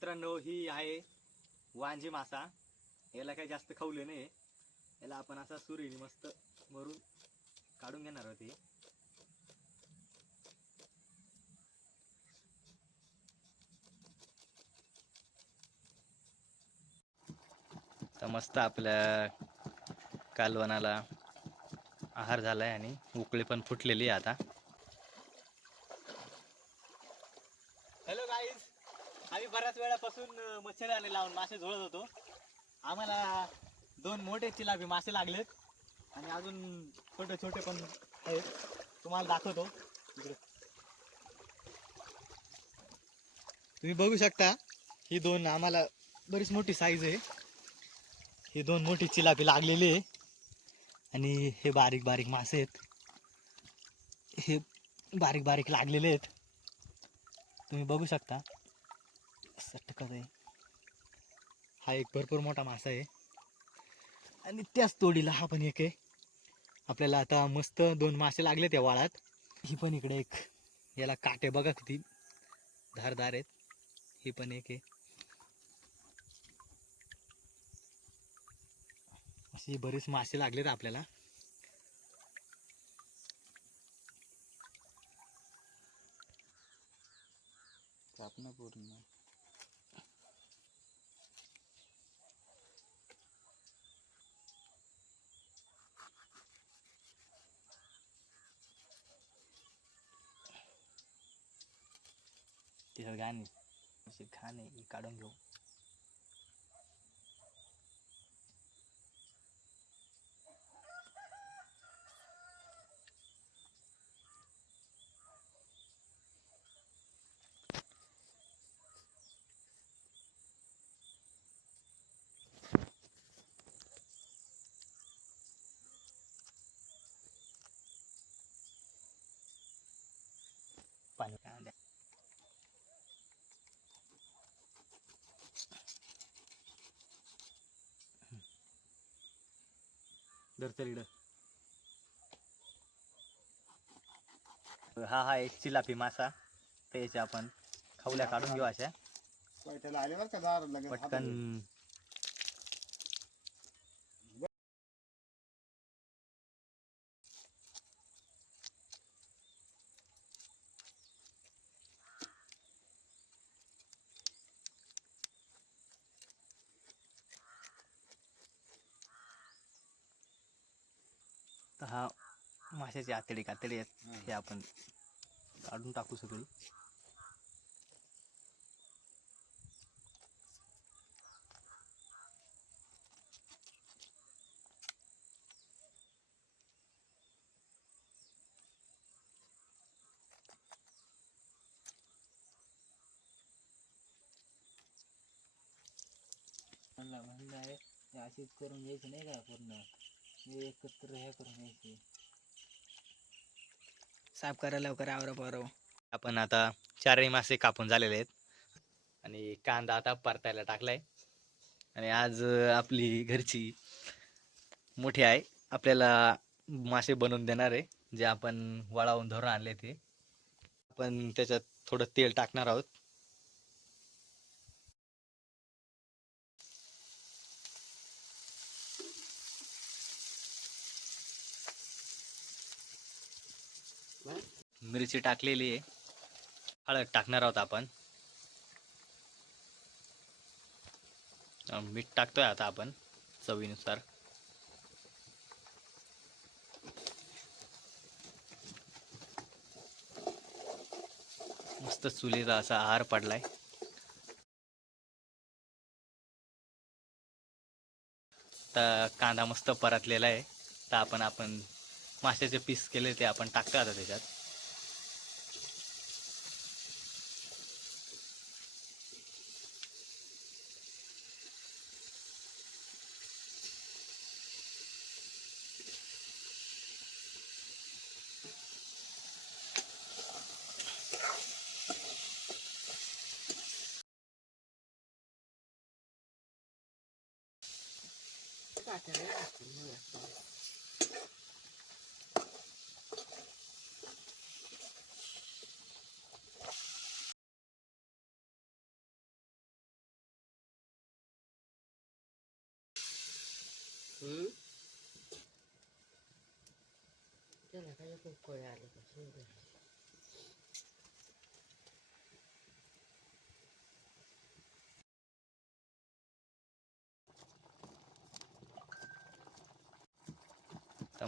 मित्रांनो ही आहे वांजी मासा. याला काही जास्त खावले नाही याला आपण असा सुरीने मस्त मरून काढून घेणार होते तर मस्त आपल्या कालवणाला आहार झालाय आणि उकळी पण फुटलेली आहे आता. बऱ्याच वेळापासून अं, मच्छरदाणी लावून मासे झोळत होतो. आम्हाला दोन मोठे चिलाबी मासे लागलेत. आणि अजून छोटे छोटे पण आहेत. तुम्हाला दाखवतो. इकडे. तुम्ही बघू शकता ही दोन आम्हाला बरीच मोठी साईज आहे. ही दोन मोठी चिलापी लागलेली आहे. आणि हे बारीक बारीक मासे आहेत. हे बारीक बारीक लागलेले आहेत. तुम्ही बघू शकता. सटकत आहे हा एक भरपूर मोठा मासा आहे. आणि त्याच तोडीला हा पण एक आहे. आपल्याला आता मस्त दोन मासे लागले त्या वाळात. ही पण इकडे एक याला काटे बघा किती धारदार आहेत. ही पण एक आहे. अशी बरेच मासे लागलेत आपल्याला. पूर्ण. तिथं घाण आहे. अशी घाण आहे काढून घेऊ पाणी कांद्या धरतर इकडं. हा हा एक चिलापी मासा त्याचे आपण. खवल्या काढून घेऊ अशा. त्याला आले बरं का दार लगेच पटकन तर हा माशाची आतडी कातडी आहेत हे आपण काढून टाकू सगळी. म्हणलं म्हणलं आहे अशीच करून घ्यायची नाही का पूर्ण? एकत्र हे करून घ्यायची. साफ करा लवकर आवरा पारव आपण आता चारही मासे कापून झालेले आहेत. आणि कांदा आता परतायला टाकलाय. आणि आज आपली घरची मोठी आहे आपल्याला मासे बनवून देणार आहे. जे आपण वळावून धरून आणले ते. आपण त्याच्यात थोडं तेल टाकणार आहोत. मिरची टाकलेली आहे. हळद टाकणार आहोत आपण. मीठ टाकतोय आता आपण चवीनुसार. मस्त चुलीचा असा आहार पडलाय. तर कांदा मस्त परतलेला आहे. तर आपण आपण माशाचे पीस केले ते आपण टाकतो आता त्याच्यात. 大概二十亩了，是吧？嗯，这两天过来，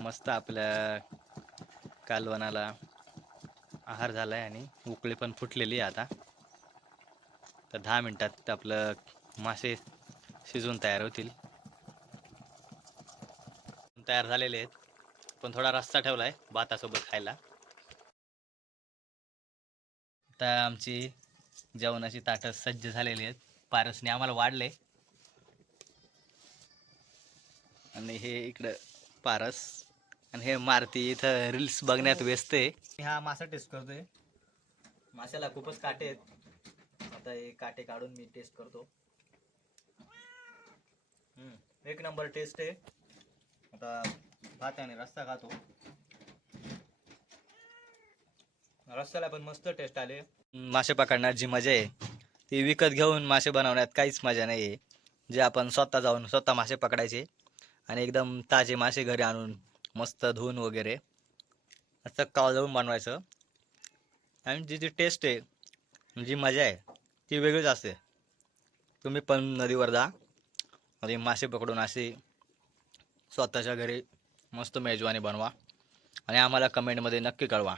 मस्त आपल्या कालवणाला आहार झाला आहे आणि उकळी पण फुटलेली आहे आता. तर दहा मिनटात आपलं मासे शिजून तयार होतील. तयार झालेले आहेत. पण थोडा रस्ता ठेवला आहे भातासोबत खायला. आता आमची जेवणाची ताटं सज्ज झालेली आहेत. पारसने आम्हाला वाढले. आणि हे इकडं पारस. आणि हे मारुती इथं रील्स बघण्यात व्यस्त आहे. हा मासा टेस्ट करतोय. माशाला खूपच काटे आहेत. आता हे काटे काढून मी टेस्ट करतो. हम्म, एक नंबर टेस्ट आहे. आता भात आणि रस्ता खातो. रस्त्याला पण मस्त टेस्ट आले. मासे पकडण्यात जी मजा आहे ती विकत घेऊन मासे बनवण्यात काहीच मजा नाही आहे जे आपण स्वतः जाऊन स्वतः मासे पकडायचे आणि एकदम ताजे मासे घरी आणून मस्त धुवून वगैरे. असं कालवून बनवायचं. आणि जी जी टेस्ट आहे जी मजा आहे ती वेगळीच असते. तुम्ही पण नदीवर जा. आणि मासे पकडून असे स्वतःच्या घरी मस्त मेजवानी बनवा. आणि आम्हाला कमेंटमध्ये नक्की कळवा.